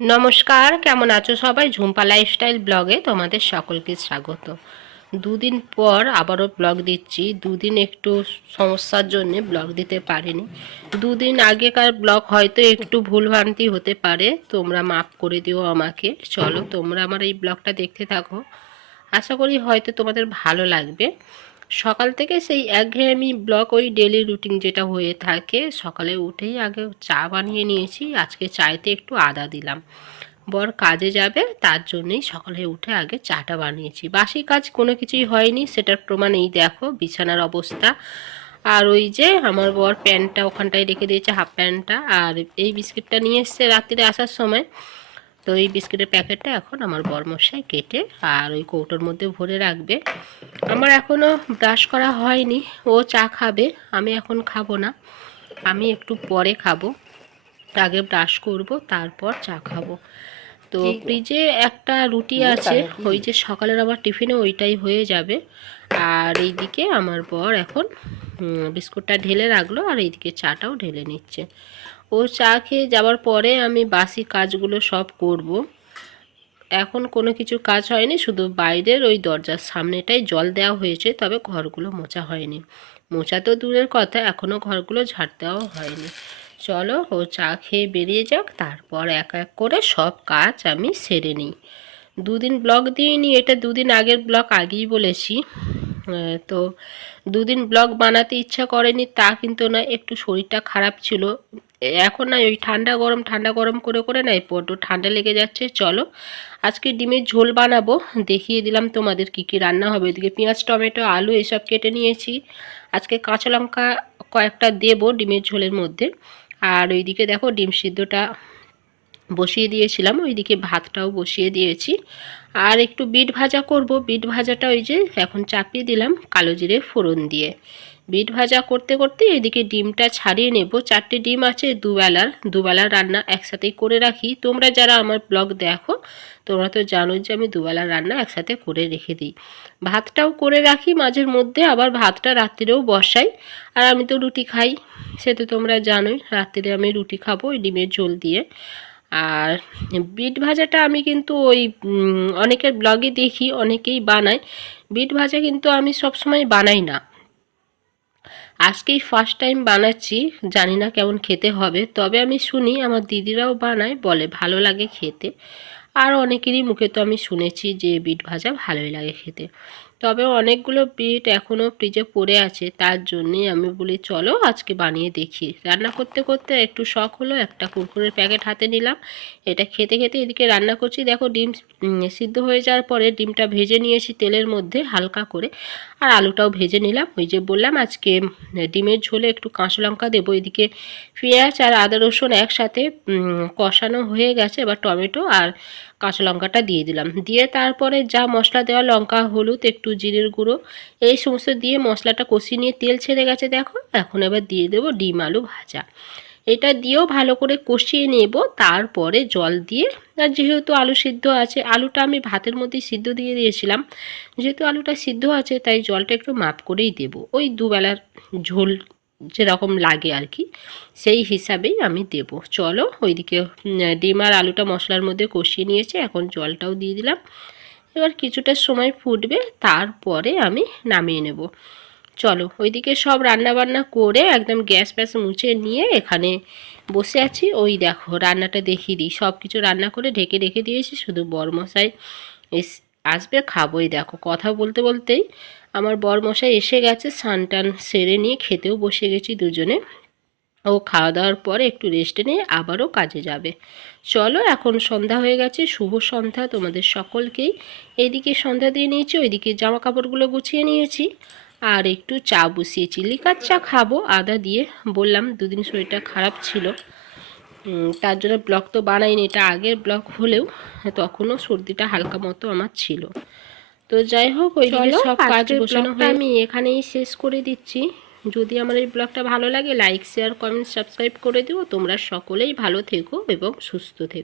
নমস্কার, কেমন আছো সবাই? ঝুম্পা লাইফস্টাইল ব্লগে তোমাদের সকলকে স্বাগত। দুদিন পর আবারও ব্লগ দিচ্ছি। দুদিন একটু সমস্যার জন্য ব্লগ দিতে পারিনি। দুদিন আগেকার ব্লগ হয়তো একটু ভুলভ্রান্তি হতে পারে, তোমরা মাফ করে দিও আমাকে। চলো তোমরা আমার এই ব্লগটা দেখতে থাকো, আশা করি হয়তো তোমাদের ভালো লাগবে। সকাল থেকে সেই একঘেয়েমি ব্লগ, ওই ডেলি রুটিন যেটা হয়ে থাকে। সকালে উঠেই আগে চা বানিয়ে নিয়েছি, আজকে চায়েতে একটু আদা দিলাম। বর কাজে যাবে, তার জন্যই সকালে উঠে আগে চাটা বানিয়েছি। বাসি কাজ কোনো কিছুই হয়নি, সেটার প্রমাণ এই দেখো বিছানার অবস্থা। আর ওই যে আমার বর প্যান্টটা ওখানটায় রেখে দিয়েছে, হাফ প্যান্টটা। আর এই বিস্কিটটা নিয়ে এসছে রাত্রিরে আসার সময়। তো এই বিস্কিটের প্যাকেটটা এখন আমার বরমশাই কেটে আর ওই কৌটোর মধ্যে ভরে রাখবে। আমার এখনও ব্রাশ করা হয়নি। ও চা খাবে, আমি এখন খাবো না, আমি একটু পরে খাবো। আগে ব্রাশ করব, তারপর চা খাবো। তো ফ্রিজে একটা রুটি আছে, ওই যে সকালের আবার টিফিনে ওইটাই হয়ে যাবে। আর এইদিকে আমার বর এখন বিস্কুটটা ঢেলে রাখলো, আর এইদিকে চাটাও ঢেলে নিচ্ছে। ও চা খেয়ে যাওয়ার পরে আমি বাসি কাজগুলো সব করব। এখন কোনো কিছু কাজ হয়নি, শুধু বাইরের ওই দরজার সামনেটাই জল দেওয়া হয়েছে, তবে ঘরগুলো মোছা হয়নি। মোছা তো দূরের কথা, এখনও ঘরগুলো ঝাড় দেওয়াও হয়নি। চলো ও চা খেয়ে বেরিয়ে যাক, তারপর এক এক করে সব কাজ আমি সেরে নিই। দুদিন ব্লগ দিইনি, এটা দুদিন আগের ব্লগ আগেই বলেছি। তো দুদিন ব্লগ বানাতে ইচ্ছা করেনি তা কিন্তু না, একটু শরীরটা খারাপ ছিল। এখন না ওই ঠান্ডা গরম করে করে না বড্ড ঠান্ডা লেগে যাচ্ছে। চলো আজকে ডিমের ঝোল বানাবো, দেখিয়ে দিলাম তোমাদের কি কি রান্না হবে। এদিকে পেঁয়াজ, টমেটো, আলু এসব কেটে নিয়েছি। আজকে কাঁচা লঙ্কা কয়েকটা দেবো ডিমের ঝোলের মধ্যে। আর ওইদিকে দেখো ডিম সিদ্ধটা বসিয়ে দিয়েছিলাম, ওইদিকে ভাতটাও বসিয়ে দিয়েছি। আর একটু বিট ভাজা করব। বিট ভাজাটা ওই যে এখন চাপিয়ে দিলাম কালো জিরে ফোড়ন দিয়ে। বিট ভাজা করতে করতে এদিকে ডিমটা ছাড়িয়ে নেব। 4টে ডিম আছে, দুবেলার রান্না একসাথেই করে রাখি। তোমরা যারা আমার ব্লগ দেখো তোমরা তো জানো যে আমি দুবেলার রান্না একসাথে করে রেখে দিই। ভাতটাও করে রাখি মাঝের মধ্যে, আবার ভাতটা রাত্রিরেও বসাই। আর আমি তো রুটি খাই, সে তো তোমরা জানোই, রাত্রিরে আমি রুটি খাবো ওই ডিমের ঝোল দিয়ে। আর বিট ভাজাটা আমি কিন্তু ওই অনেকের ব্লগে দেখি অনেকেই বানায়। বিট ভাজা কিন্তু আমি সবসময় বানাই না, আজকেই ফার্স্ট টাইম বানাচ্ছি। জানি না কেমন খেতে হবে, তবে আমি শুনি আমার দিদিরাও বানায়, বলে ভালো লাগে খেতে। আর অনেকেরই মুখে তো আমি শুনেছি যে বিট ভাজা ভালোই লাগে খেতে। তবে অনেকগুলো বিট এখনও ফ্রিজে পড়ে আছে, তার জন্যেই আমি বলি চলো আজকে বানিয়ে দেখি। রান্না করতে করতে একটু শখ হলো, একটা কুরকুরের প্যাকেট হাতে নিলাম। এটা খেতে খেতে এদিকে রান্না করছি। দেখো ডিম সিদ্ধ হয়ে যাওয়ার পরে ডিমটা ভেজে নিয়েছি তেলের মধ্যে হালকা করে। আর আলুটাও ভেজে নিলাম। ওই যে বললাম আজকে ডিমের ঝোলে একটু কাঁচা লঙ্কা দেবো। এদিকে পেঁয়াজ আর আদা রসুন একসাথে কষানো হয়ে গেছে, এবার টমেটো আর কাঁচা লঙ্কাটা দিয়ে দিলাম। দিয়ে তারপরে যা মশলা দেওয়া, লঙ্কা, হলুদ, একটু জিরের গুঁড়ো, এই সমস্ত দিয়ে মশলাটা কষিয়ে নিয়ে তেল ছেড়ে গেছে দেখো। এখন এবার দিয়ে দেবো ডিম আলু ভাজা। এটা দিয়েও ভালো করে কষিয়ে নেব, তারপরে জল দিয়ে। আর যেহেতু আলু সিদ্ধ আছে, আলুটা আমি ভাতের মধ্যেই সিদ্ধ দিয়ে দিয়েছিলাম, যেহেতু আলুটা সিদ্ধ আছে তাই জলটা একটু মাপ করেই দেব। ওই দুবেলার ঝোল যেরকম লাগে আর কি, সেই হিসাবেই আমি দেব। চলো ওইদিকে ডিম আর আলুটা মশলার মধ্যে কষিয়ে নিয়েছে, এখন জলটাও দিয়ে দিলাম। এবার কিছুটা সময় ফুটবে, তারপরে আমি নামিয়ে নেব। চলো ওইদিকে সব রান্না বান্না করে একদম গ্যাস ফ্যাস মুছে নিয়ে এখানে বসে আছি। ওই দেখো রান্নাটা দেখিয়ে দিই, সব কিছু রান্না করে ঢেকে রেখে দিয়েছি, শুধু বরমশাই আসবে খাবোই। দেখো কথা বলতে বলতেই আমার বরমশাই এসে গেছে, স্নান টান সেরে নিয়ে খেতেও বসে গেছি দুজনে। ও খাওয়া দাওয়ার পরে একটু রেস্টে নিয়ে আবারও কাজে যাবে। চলো এখন সন্ধ্যা হয়ে গেছে, শুভ সন্ধ্যা তোমাদের সকলকেই। এইদিকে সন্ধ্যা দিয়ে নিয়েছি, ওইদিকে জামা কাপড়গুলো গুছিয়ে নিয়েছি। আর একটু চা বসিয়েছি, লিকার চা খাবো আদা দিয়ে। বললাম দুদিন শরীরটা খারাপ ছিল, তার জন্য ব্লগ তো বানাইনি, এটা আগের ব্লগ হলেও তখনও সর্দিটা হালকা মতো আমার ছিল। তো যাই হোক ওইদিকে সব কাজ গোছানো হয়ে আমি এখানেই শেষ করে দিচ্ছি। যদি আমার এই ব্লগটা ভালো লাগে লাইক, শেয়ার, কমেন্ট, সাবস্ক্রাইব করে দিও। তোমরা সকলেই ভালো থেকো এবং সুস্থ থেকো।